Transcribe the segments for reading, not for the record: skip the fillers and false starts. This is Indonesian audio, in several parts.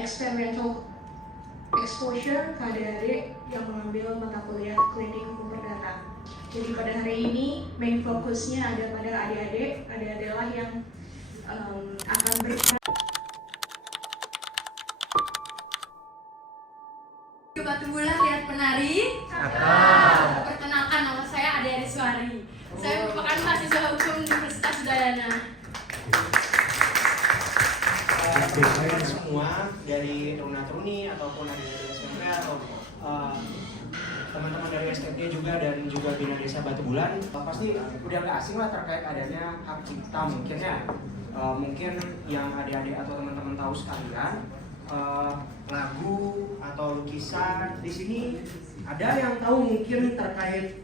experimental exposure ke adik-adik yang mengambil mata kuliah klinik hukum perdata. Jadi pada hari ini main fokusnya ada pada adik-adik lah yang akan berperan. Batu Bulan lihat penari. Perkenalkan, nama saya Ade Ariswari. Saya merupakan mahasiswa hukum Universitas Udayana. Kalian semua dari Truna-Truni ataupun dari SMP atau teman-teman dari STT juga dan juga Bina Desa Batu Bulan pasti udah nggak asing lah terkait adanya hak cipta mungkin ya. Mungkin yang adik-adik atau teman-teman tahu sekalian, lagu atau lukisan di sini ada yang tahu mungkin terkait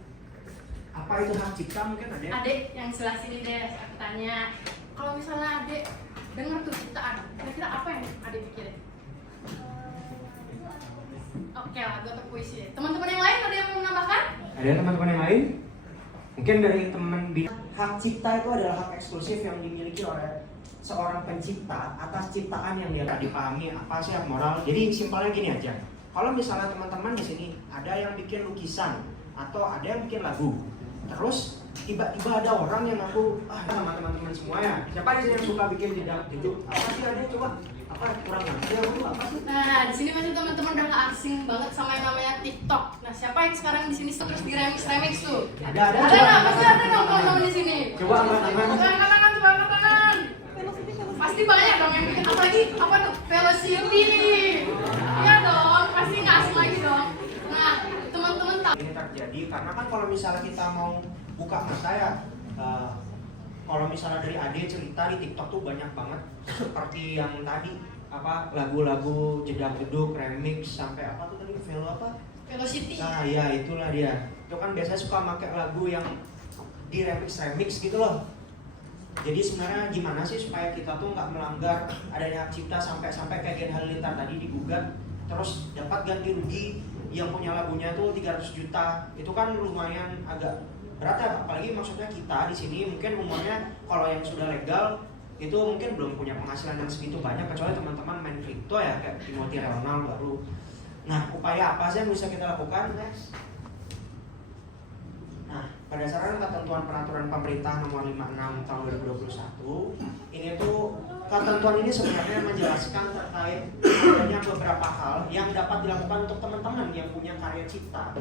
apa itu hak cipta mungkin ada? Adik yang sebelah sini deh, aku tanya, kalau misalnya adik dengar tuh ciptaan, kira-kira apa yang adik pikirin? Oke lah, gue puisi. Teman-teman yang lain ada yang mau menambahkan? Ada teman-teman yang lain? Mungkin dari teman hak cipta itu adalah hak eksklusif yang dimiliki oleh seorang pencipta atas ciptaan yang dia tak dipahami apa sih hak moral. Jadi simpelnya gini aja. Kalau misalnya teman-teman di sini ada yang bikin lukisan atau ada yang bikin lagu, terus tiba-tiba ada orang yang ngaku, sama teman-teman semua ya, siapa sih yang suka bikin tidak gitu? Apa sih ada coba? Apa kurang ngerti apa sih? Nah, di sini masih teman-teman udah gak asing banget sama yang namanya TikTok. Nah, siapa yang sekarang di sini terus di remix tuh? Ada nggak? Pasti ada dong teman-teman di sini. Coba angkat. Pasti banyak dong yang bikin, apalagi apa tuh? Velocity. Iya dong, pasti nggak asing lagi dong. Nah, teman-teman tahu. Ini terjadi karena kan kalau misalnya kita mau buka mata ya, kalau misalnya dari Ade cerita di TikTok tuh banyak banget seperti yang tadi apa lagu-lagu jedak-jeduk, remix sampai apa tuh tadi Velocity. Nah ya itulah dia. Itu kan biasanya suka pakai lagu yang di remix gitu loh. Jadi sebenarnya gimana sih supaya kita tuh nggak melanggar adanya hak cipta sampai kayak Gen Halilintar tadi digugat terus dapat ganti rugi yang punya lagunya tuh 300 juta. Itu kan lumayan agak berat ya, apalagi maksudnya kita di sini mungkin umurnya kalau yang sudah legal itu mungkin belum punya penghasilan yang segitu banyak kecuali teman-teman main kripto ya kayak Timothy Ronald baru. Nah, upaya apa sih yang bisa kita lakukan? Next. Nah, berdasarkan ketentuan peraturan pemerintah nomor 56 tahun 2021, ini tuh ketentuan ini sebenarnya menjelaskan terkait adanya beberapa hal yang dapat dilakukan untuk teman-teman yang punya karya cipta.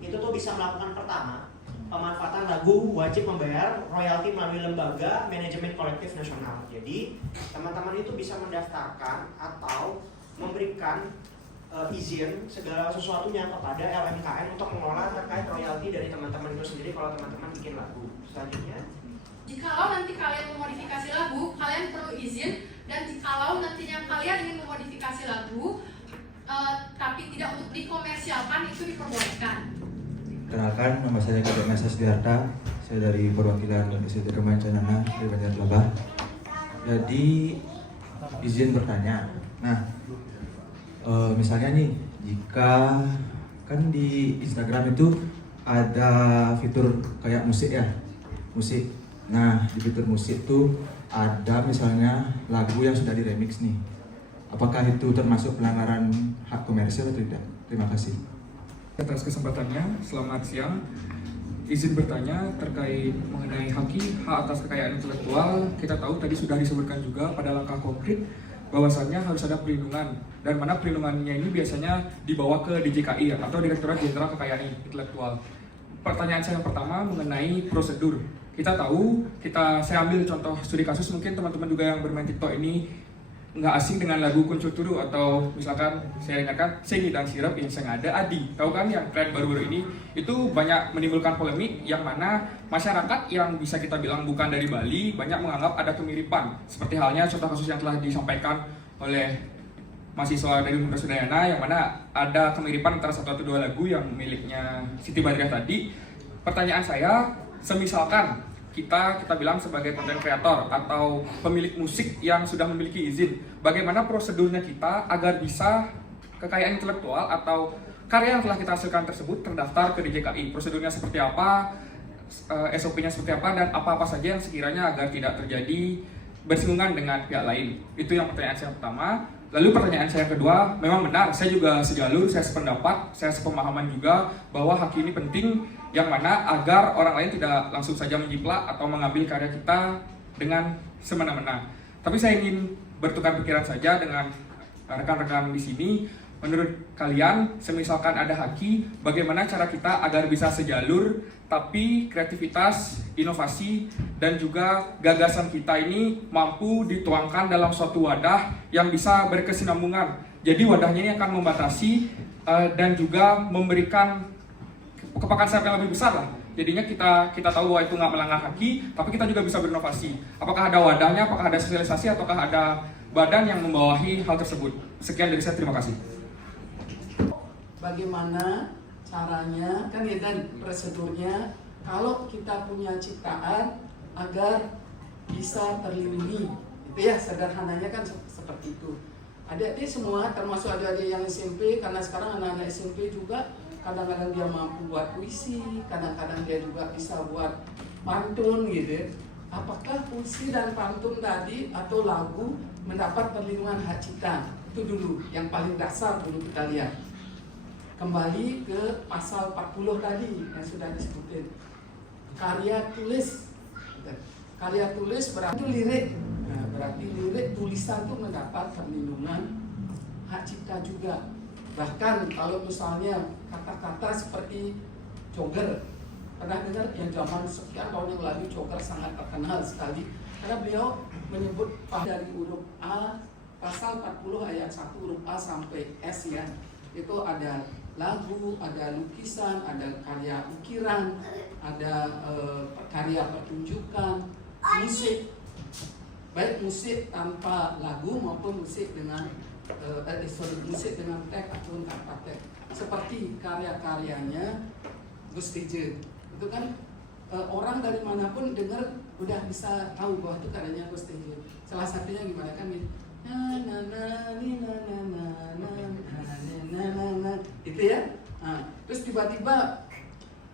Itu tuh bisa melakukan pertama, pemanfaatan lagu wajib membayar royalti melalui lembaga manajemen kolektif nasional. Jadi teman-teman itu bisa mendaftarkan atau memberikan izin segala sesuatunya kepada LMKN untuk mengelola terkait royalti dari teman-teman itu sendiri kalau teman-teman bikin lagu. Selanjutnya, jikalau nanti kalian memodifikasi lagu, kalian perlu izin, dan jikalau nantinya kalian ingin memodifikasi lagu tapi tidak untuk dikomersialkan, itu diperbolehkan. Kenalkan, nama saya Kadek Nasa Sudiarta. Saya dari perwakilan Institut Kemancanana dari Banjarnegara. Jadi izin bertanya. Nah, misalnya nih, jika kan di Instagram itu ada fitur kayak musik ya, musik. Nah, di fitur musik tuh ada misalnya lagu yang sudah diremix nih. Apakah itu termasuk pelanggaran hak komersial atau tidak? Terima kasih. Atas kesempatannya, selamat siang. Izin bertanya terkait mengenai hak atas kekayaan intelektual. Kita tahu tadi sudah disebutkan juga pada langkah konkret bahwasannya harus ada perlindungan, dan mana perlindungannya ini biasanya dibawa ke DJKI atau Direktorat Jenderal Kekayaan Intelektual. Pertanyaan saya yang pertama mengenai prosedur. Kita tahu, saya ambil contoh studi kasus, mungkin teman-teman juga yang bermain TikTok ini nggak asing dengan lagu Kuncup Turu, atau misalkan saya ingatkan Sengi dan Sirap yang sengaja Adi. Tahu kan yang tren baru-baru ini itu banyak menimbulkan polemik yang mana masyarakat yang bisa kita bilang bukan dari Bali banyak menganggap ada kemiripan. Seperti halnya contoh kasus yang telah disampaikan oleh mahasiswa dari Universitas Udayana yang mana ada kemiripan antara satu atau dua lagu yang miliknya Siti Badriah tadi. Pertanyaan saya, semisalkan kita bilang sebagai content creator atau pemilik musik yang sudah memiliki izin, bagaimana prosedurnya kita agar bisa kekayaan intelektual atau karya yang telah kita hasilkan tersebut terdaftar ke DJKI? Prosedurnya seperti apa, SOP-nya seperti apa, dan apa-apa saja yang sekiranya agar tidak terjadi bersinggungan dengan pihak lain. Itu yang pertanyaan saya pertama. Lalu pertanyaan saya yang kedua, memang benar, saya juga sejalur, saya sependapat, saya sepemahaman juga bahwa haki ini penting, yang mana agar orang lain tidak langsung saja menjiplak atau mengambil karya kita dengan semena-mena. Tapi saya ingin bertukar pikiran saja dengan rekan-rekan di sini. Menurut kalian, semisalkan ada haki, bagaimana cara kita agar bisa sejalur, tapi kreativitas, inovasi, dan juga gagasan kita ini mampu dituangkan dalam suatu wadah yang bisa berkesinambungan. Jadi wadahnya ini akan membatasi dan juga memberikan kepakan sayap yang lebih besar lah. Jadinya kita tahu bahwa itu nggak melanggar haki, tapi kita juga bisa berinovasi. Apakah ada wadahnya, apakah ada sosialisasi, ataukah ada badan yang membawahi hal tersebut. Sekian dari saya, terima kasih. Bagaimana caranya, kan ya, dan prosedurnya kalau kita punya ciptaan agar bisa terlindungi, itu ya sederhananya kan seperti itu. Adik-adik semua, termasuk adik-adik yang SMP, karena sekarang anak-anak SMP juga kadang-kadang dia mampu buat puisi, kadang-kadang dia juga bisa buat pantun gitu. Apakah puisi dan pantun tadi atau lagu mendapat perlindungan hak cipta? Itu dulu yang paling dasar dulu kita lihat. Kembali ke pasal 40 tadi yang sudah disebutin. Karya tulis. Karya tulis berarti lirik. Nah, berarti lirik tulisan itu mendapat perlindungan hak cipta juga. Bahkan kalau misalnya kata-kata seperti jogger, pernah dengar yang zaman sekian tahun yang lalu jogger sangat terkenal sekali karena beliau menyebut dari huruf A, pasal 40 ayat 1 huruf A sampai S ya. Itu ada lagu, ada lukisan, ada karya ukiran, ada karya pertunjukan, musik, baik musik tanpa lagu maupun musik dengan musik dengan teks ataupun tanpa teks. Seperti karya-karyanya Gus Teje, itu kan orang dari manapun dengar udah bisa tahu bahwa itu karyanya Gus Teje. Salah satunya gimana kan nih? Itu ya. Nah, terus tiba-tiba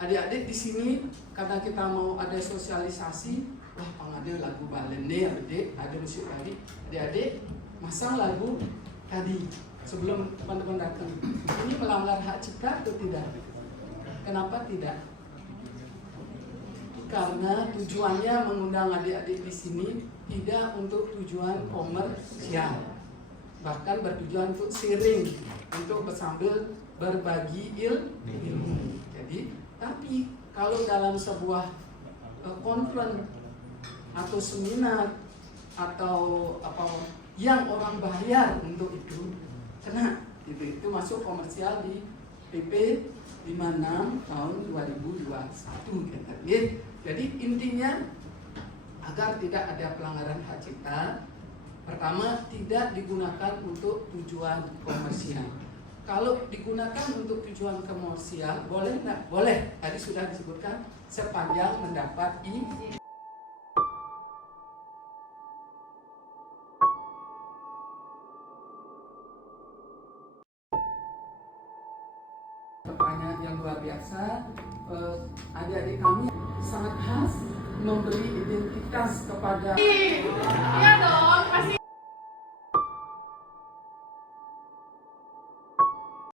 adik-adik di sini karena kita mau ada sosialisasi, wah pengadil lagu balene adik, ada musik tadi, adik-adik masang lagu tadi sebelum teman-teman datang. Ini melanggar hak cipta atau tidak? Kenapa tidak? Karena tujuannya mengundang adik-adik di sini tidak untuk tujuan komersial, bahkan bertujuan untuk sharing, untuk sambil berbagi ilmu. Jadi, tapi kalau dalam sebuah konferensi atau seminar atau apa yang orang bayar untuk itu kena, itu masuk komersial di PP 56 tahun 2021 gitu. Jadi intinya agar tidak ada pelanggaran hak cipta, pertama tidak digunakan untuk tujuan komersial. Kalau digunakan untuk tujuan komersial, boleh nggak? Boleh. Tadi sudah disebutkan sepanjang mendapat izin. Pertanyaan yang luar biasa. Adik-adik kami sangat khas memberi identitas kepada Iya dong, pasti.